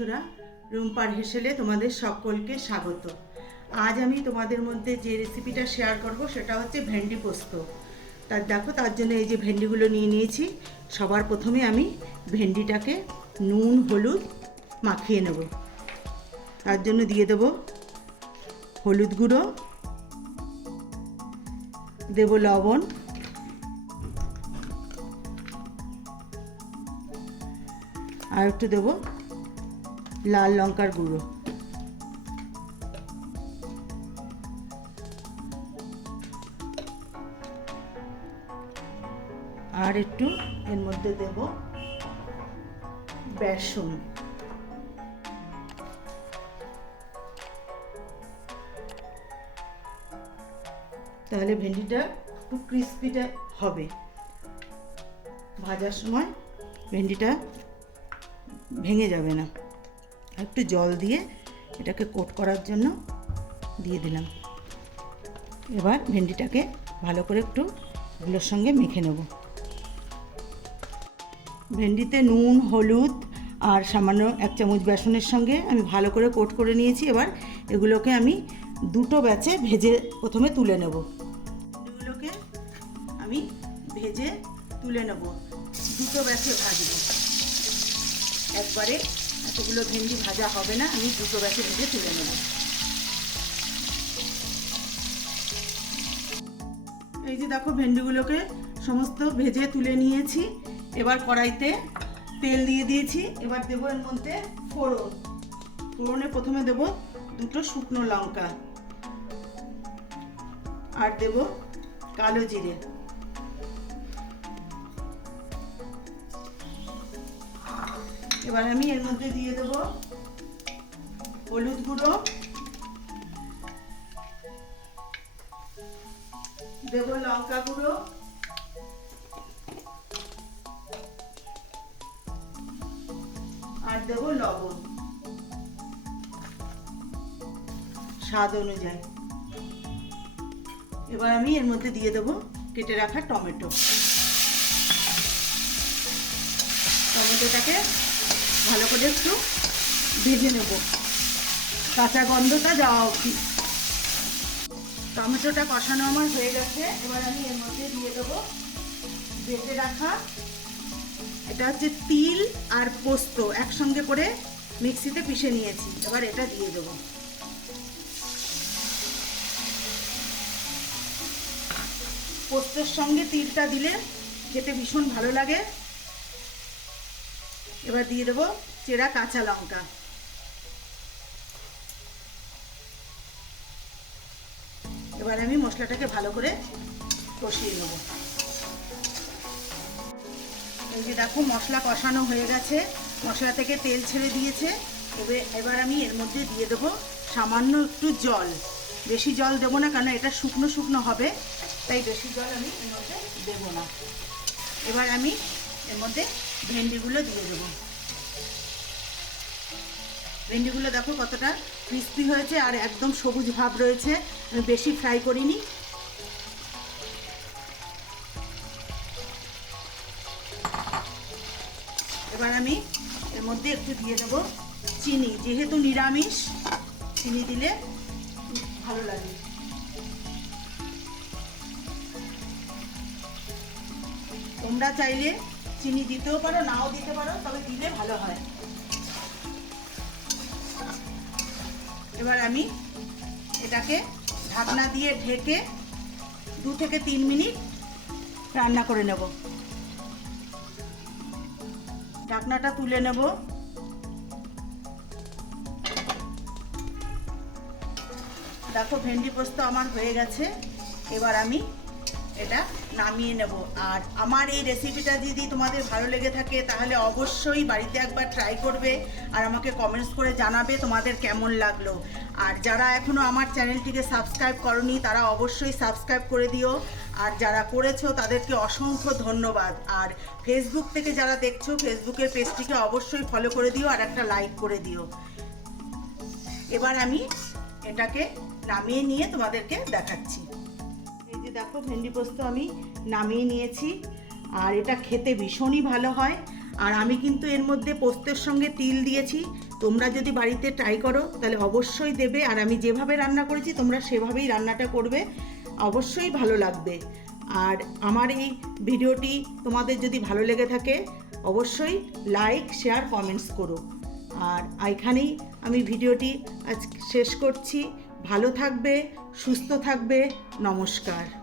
বন্ধুরা, রুম্পার হেসেলে তোমাদের সকলকে স্বাগত। আজ আমি তোমাদের মধ্যে যে রেসিপিটা শেয়ার করব, সেটা হচ্ছে ভেন্ডি পোস্ত। তার দেখো, তার জন্য এই যে ভেন্ডিগুলো নিয়ে নিয়েছি, সবার প্রথমে আমি ভেন্ডিটাকে নুন, হলুদ মাখিয়ে নেব। তার জন্য দিয়ে দেব হলুদ গুঁড়ো, দেব লবণ, আর একটু দেবো লাল লঙ্কার গুঁড়ো। আর একটু এর মধ্যে দেব বেসন। তাহলে ভেন্ডিটা একটু ক্রিস্পিটা হবে। ভাজার সময় ভেন্ডিটা ভেঙে যাবে না। একটু জল দিয়ে এটাকে কোট করার জন্য দিয়ে দিলাম। এবার ভেন্ডিটাকে ভালো করে একটু এগুলোর সঙ্গে মেখে নেব। ভেন্ডিতে নুন, হলুদ আর সামান্য এক চামচ বেসনের সঙ্গে আমি ভালো করে কোট করে নিয়েছি। এবার এগুলোকে আমি দুটো ব্যাচে ভেজে প্রথমে তুলে নেব। এগুলোকে আমি ভেজে তুলে নেব। দুটো ব্যাচে ভাজবো। একবারে এতগুলো ভেন্ডি ভাজা হবে না, আমি দুটো ব্যাচে ভেজে তুলে নেব। এই যে দেখো ভেন্ডিগুলোকে সমস্ত ভেজে তুলে নিয়েছি। এবার কড়াইতে তেল দিয়ে দিয়েছি। এবার দেবো এর মধ্যে ফোড়ন। ফোড়নে প্রথমে দেবো দুটো শুকনো লঙ্কা। আর দেব কালো জিরে। এবার আমি এর মধ্যে দিয়ে দেবো হলুদ গুঁড়ো। দেব লঙ্কা গুঁড়ো। আর দেব লবণ। স্বাদ অনুযায়ী। এবার আমি এর মধ্যে দিয়ে দেবো কেটে রাখা টমেটো। টমেটোটাকে ভালো করে একটু ভেজে নেব। কাঁচা গন্ধটা যাওয়া অবধি। টমেটোটা কষানো আমার হয়ে গেছে। এবার আমি এর মধ্যে দিয়ে দেবো বেটে রাখা এটা হচ্ছে তিল আর পোস্ত একসঙ্গে করে মিক্সিতে পিষে নিয়েছি। এবার এটা দিয়ে দেবো। পোস্তের সঙ্গে তিলটা দিলে খেতে ভীষণ ভালো লাগে। এবার দিয়ে দেবো চেরা কাঁচা লঙ্কা। এবার আমি মশলাটাকে ভালো করে কষিয়ে নেব। এই যে দেখো মশলা কষানো হয়ে গেছে, মশলা থেকে তেল ছেড়ে দিয়েছে। এবার এবার আমি এর মধ্যে দিয়ে দেবো সামান্য একটু জল। বেশি জল দেবো না, কারণ এটা শুকনো শুকনো হবে, তাই বেশি জল আমি এর মধ্যে দেবো না। এবার আমি এর মধ্যে ভেন্ডিগুলো দিয়ে দেবো। ভেন্ডিগুলো দেখো কতটা ক্রিস্পি হয়েছে আর একদম সবুজ ভাব রয়েছে। আমি বেশি ফ্রাই করিনি। এবার আমি এর মধ্যে একটু দিয়ে দেবো চিনি। যেহেতু নিরামিষ, চিনি দিলে ভালো লাগে। তোমরা চাইলে চিনি দিতেও পারো, নাও দিতে পারো, তবে দিলে ভালো হয়। এবার আমি এটাকে ঢাকনা দিয়ে ঢেকে দু থেকে তিন মিনিট রান্না করে নেব। ঢাকনাটা তুলে নেব। দেখো ভেন্ডি পোস্ত আমার হয়ে গেছে। এবার আমি এটা নামিয়ে নেব। আর আমার এই রেসিপিটা যদি তোমাদের ভালো লেগে থাকে, তাহলে অবশ্যই বাড়িতে একবার ট্রাই করবে আর আমাকে কমেন্টস করে জানাবে তোমাদের কেমন লাগল। আর যারা এখনও আমার চ্যানেলটিকে সাবস্ক্রাইব করনি, তারা অবশ্যই সাবস্ক্রাইব করে দিও। আর যারা করেছ, তাদেরকে অসংখ্য ধন্যবাদ। আর ফেসবুক থেকে যারা দেখছ ফেসবুকের পেজটিকে অবশ্যই ফলো করে দিও আর একটা লাইক করে দিও। এবার আমি এটাকে নামিয়ে নিয়ে তোমাদেরকে দেখাচ্ছি। দেখো, ভেন্ডি পোস্ত আমি নামিয়ে নিয়েছি। আর এটা খেতে ভীষণই ভালো হয়। আর আমি কিন্তু এর মধ্যে পোস্তের সঙ্গে তিল দিয়েছি। তোমরা যদি বাড়িতে ট্রাই করো, তাহলে অবশ্যই দেবে। আর আমি যেভাবে রান্না করেছি, তোমরা সেভাবেই রান্নাটা করবে। অবশ্যই ভালো লাগবে। আর আমার এই ভিডিওটি তোমাদের যদি ভালো লেগে থাকে, অবশ্যই লাইক শেয়ার কমেন্টস করো। আর এখানেই আমি ভিডিওটি আজ শেষ করছি। ভালো থাকবে, সুস্থ থাকবে। নমস্কার।